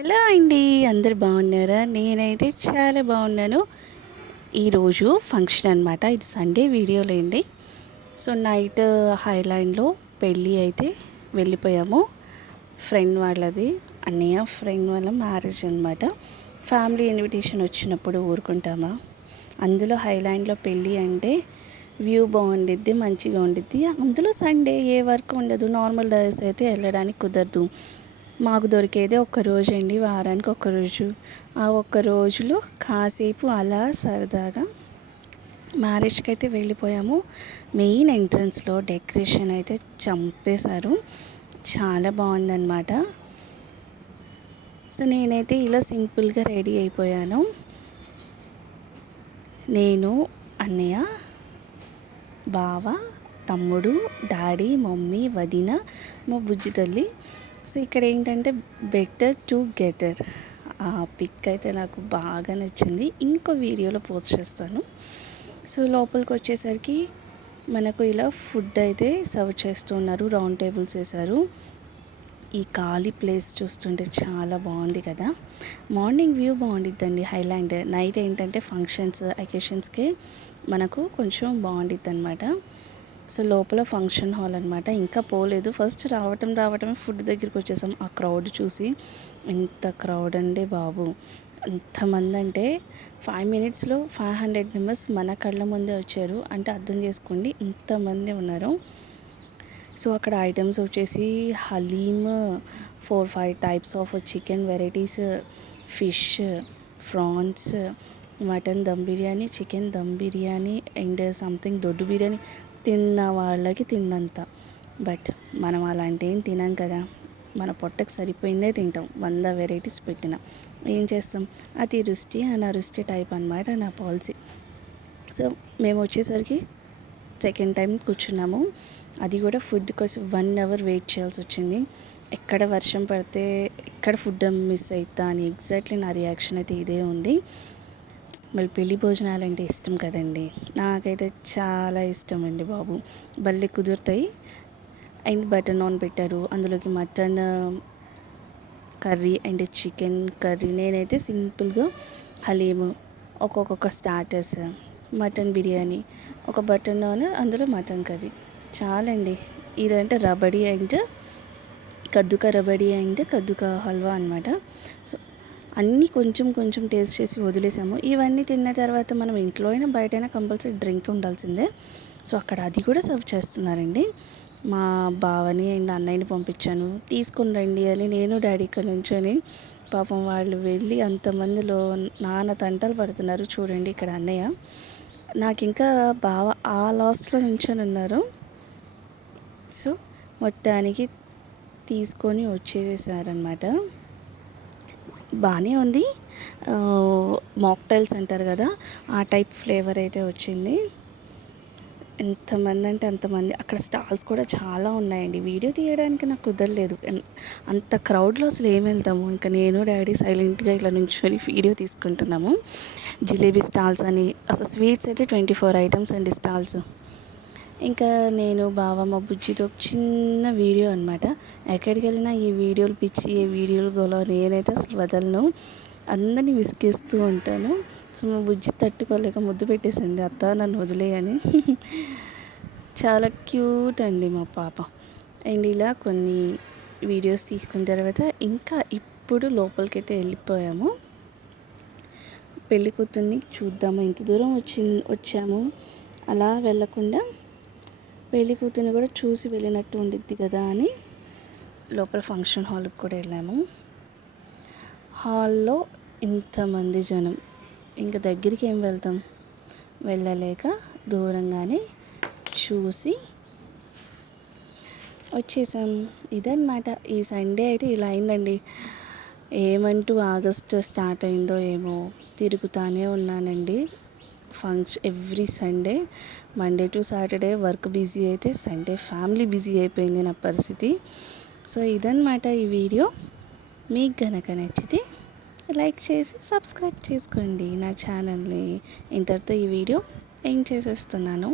Hello అండి? అందరు బాగున్నారా? నేనైతే చాలా బాగున్నాను. ఈరోజు ఫంక్షన్ అనమాట ఇది సండే వీడియో లేండి. సో నైట్ హైలైన్లో పెళ్ళి అయితే వెళ్ళిపోయాము. ఫ్రెండ్ వాళ్ళది అన్నయ్య ఫ్రెండ్ వాళ్ళ మ్యారేజ్ అనమాట ఫ్యామిలీ ఇన్విటేషన్ వచ్చినప్పుడు ఊరుకుంటామా? అందులో హైలైన్లో పెళ్ళి అంటే వ్యూ బాగుండిద్ది మంచిగా ఉండిద్ది. అందులో సండే ఏ వర్క్ ఉండదు. నార్మల్ డేస్ అయితే వెళ్ళడానికి కుదరదు. మాకు దొరికేది ఒక్కరోజు అండి వారానికి ఒక్కరోజు. ఆ ఒక్క రోజులో కాసేపు అలా సరదాగా మ్యారేజ్కి అయితే వెళ్ళిపోయాము. మెయిన్ ఎంట్రన్స్లో డెకరేషన్ అయితే చంపేశారు. చాలా బాగుందన్నమాట. సో నేనైతే ఇలా సింపుల్గా రెడీ అయిపోయాను. నేను అన్నయ్య బావ తమ్ముడు డాడీ మమ్మీ వదిన మా బుజ్జి తల్లి సో ఇక్కడ ఏంటంటే బెటర్ టు గెటర్ ఆ పిక్ అయితే నాకు బాగా నచ్చింది. ఇంకో వీడియోలో పోస్ట్ చేస్తాను. సో లోపలికి వచ్చేసరికి మనకు ఇలా ఫుడ్ అయితే సర్వ్ చేస్తున్నారు రౌండ్ టేబుల్స్ వేశారు. ఈ ఖాళీ ప్లేస్ చూస్తుంటే చాలా బాగుంది కదా. మార్నింగ్ వ్యూ బాగుండిద్దండి హైలాండ్ నైట్ ఏంటంటే ఫంక్షన్స్ అకేషన్స్కి మనకు కొంచెం బాగుండిద్ది అనమాట సో లోపల ఫంక్షన్ హాల్ అనమాట ఇంకా పోలేదు. ఫస్ట్ రావటం రావటమే ఫుడ్ దగ్గరికి వచ్చేసాం. ఆ క్రౌడ్ చూసి ఎంత క్రౌడ్ అండి బాబు. ఎంతమంది అంటే ఫైవ్ మినిట్స్లో ఫైవ్ హండ్రెడ్ మెంబర్స్ మన కళ్ళ ముందే వచ్చారు. అంటే అర్థం చేసుకోండి ఇంతమంది ఉన్నారు. సో అక్కడ ఐటమ్స్ వచ్చేసి haleem four five types of chicken varieties fish prawns mutton dum biryani chicken dum biryani and something దొడ్డు బిర్యానీ. తిన్న వాళ్ళకి తిన్నంత. బట్ మనం అలాంటి ఏం తినాం కదా. మన పొట్టకు సరిపోయిందే తింటాం. వంద వెరైటీస్ పెట్టిన. ఏం చేస్తాం? అతి రుచి రుచి టైప్ అనమాట నా పాలసీ. సో మేము వచ్చేసరికి సెకండ్ టైం కూర్చున్నాము. అది కూడా ఫుడ్ కోసం వన్ అవర్ వెయిట్ చేయాల్సి వచ్చింది. ఎక్కడ వర్షం పడితే ఎక్కడ ఫుడ్ మిస్ అవుతా అని ఎగ్జాక్ట్లీ నా రియాక్షన్ అయితే ఇదే ఉంది. మళ్ళీ పెళ్ళి భోజనాలు అంటే ఇష్టం కదండి. నాకైతే చాలా ఇష్టం అండి బాబు. భలే కుదురుతాయి. అండ్ బటర్ నాన్ పెట్టారు. అందులోకి mutton curry and chicken curry. నేనైతే సింపుల్గా హలీము ఒక్కొక్క స్టార్టర్స్ మటన్ బిర్యానీ ఒక బటర్ నాన్ అందులో మటన్ కర్రీ. చాలండి. ఇదంటే రబడీ అండ్ కద్దుక రబడీ అండ్ కద్దుక హల్వా అనమాట సో అన్నీ కొంచెం కొంచెం టేస్ట్ చేసి వదిలేసాము. ఇవన్నీ తిన్న తర్వాత మనం ఇంట్లో అయినా బయట అయినా కంపల్సరీ డ్రింక్ ఉండాల్సిందే. సో అక్కడ అది కూడా సర్వ్ చేస్తున్నారండి. మా బావని అండ్ అన్నయ్యని పంపించాను. తీసుకుని రండి అని నేను డాడీ ఇక్కడ నుంచొని పాపం వాళ్ళు వెళ్ళి అంతమందిలో నాన్న తంటలు పడుతున్నారు. చూడండి ఇక్కడ అన్నయ్య. నాకు ఇంకా బావ ఆ లాస్ట్లో నుంచొని ఉన్నారు. సో మొత్తానికి తీసుకొని వచ్చేసారనమాట బాగానే ఉంది. మాక్టైల్స్ అంటారు కదా ఆ టైప్ ఫ్లేవర్ అయితే వచ్చింది. ఎంతమంది అంటే అంతమంది. అక్కడ స్టాల్స్ కూడా చాలా ఉన్నాయండి. వీడియో తీయడానికి నాకు కుదరలేదు. అంత క్రౌడ్లో అసలు ఏం వెళ్తాము? ఇంకా నేను డాడీ సైలెంట్గా ఇలా నుంచొని వీడియో తీసుకుంటున్నాము. జిలేబీ స్టాల్స్ అని అసలు స్వీట్స్ అయితే ట్వంటీ ఫోర్ ఐటమ్స్ అండి స్టాల్స్ ఇంకా నేను బావ మా బుజ్జితో చిన్న వీడియో అనమాట ఎక్కడికి వెళ్ళినా ఈ వీడియోలు పిచ్చి ఈ వీడియోలు గొలవ నేనైతే అసలు వదలను. అందరినీ విసిగేస్తూ ఉంటాను. సో మా బుజ్జి తట్టుకోలేక ముద్దు పెట్టేసింది అత్త నన్ను వదిలేయని చాలా క్యూట్ అండి మా పాప. అండ్ ఇలా కొన్ని వీడియోస్ తీసుకున్న తర్వాత ఇంకా ఇప్పుడు లోపలికైతే వెళ్ళిపోయాము. పెళ్ళి కూతుర్ని చూద్దాము ఇంత దూరం వచ్చి వచ్చాము? అలా వెళ్ళకుండా పెళ్ళి కూతుర్ని కూడా చూసి వెళ్ళినట్టు ఉండిద్ది కదా అని లోపల ఫంక్షన్ హాల్కి కూడా వెళ్ళాము. హాల్లో ఇంతమంది జనం. ఇంకా దగ్గరికి ఏం వెళ్తాం? వెళ్ళలేక దూరంగానే చూసి వచ్చేసాం. ఇదన్నమాట. ఈ సండే అయితే ఇలా అయిందండి. ఏమంటూ ఆగస్ట్ స్టార్ట్ అయిందో ఏమో తిరుగుతానే ఉన్నానండి. Function every Sunday Monday to Saturday work busy అయితే సండే ఫ్యామిలీ బిజీ అయిపోయింది నా పరిస్థితి. సో ఇదన్నమాట ఈ వీడియో. మీకు గనక నచ్చితే లైక్ చేసి సబ్స్క్రైబ్ చేసుకోండి నా ఛానల్ని. ఇంతటితో ఈ వీడియో ఎండ్ చేసేస్తున్నాను.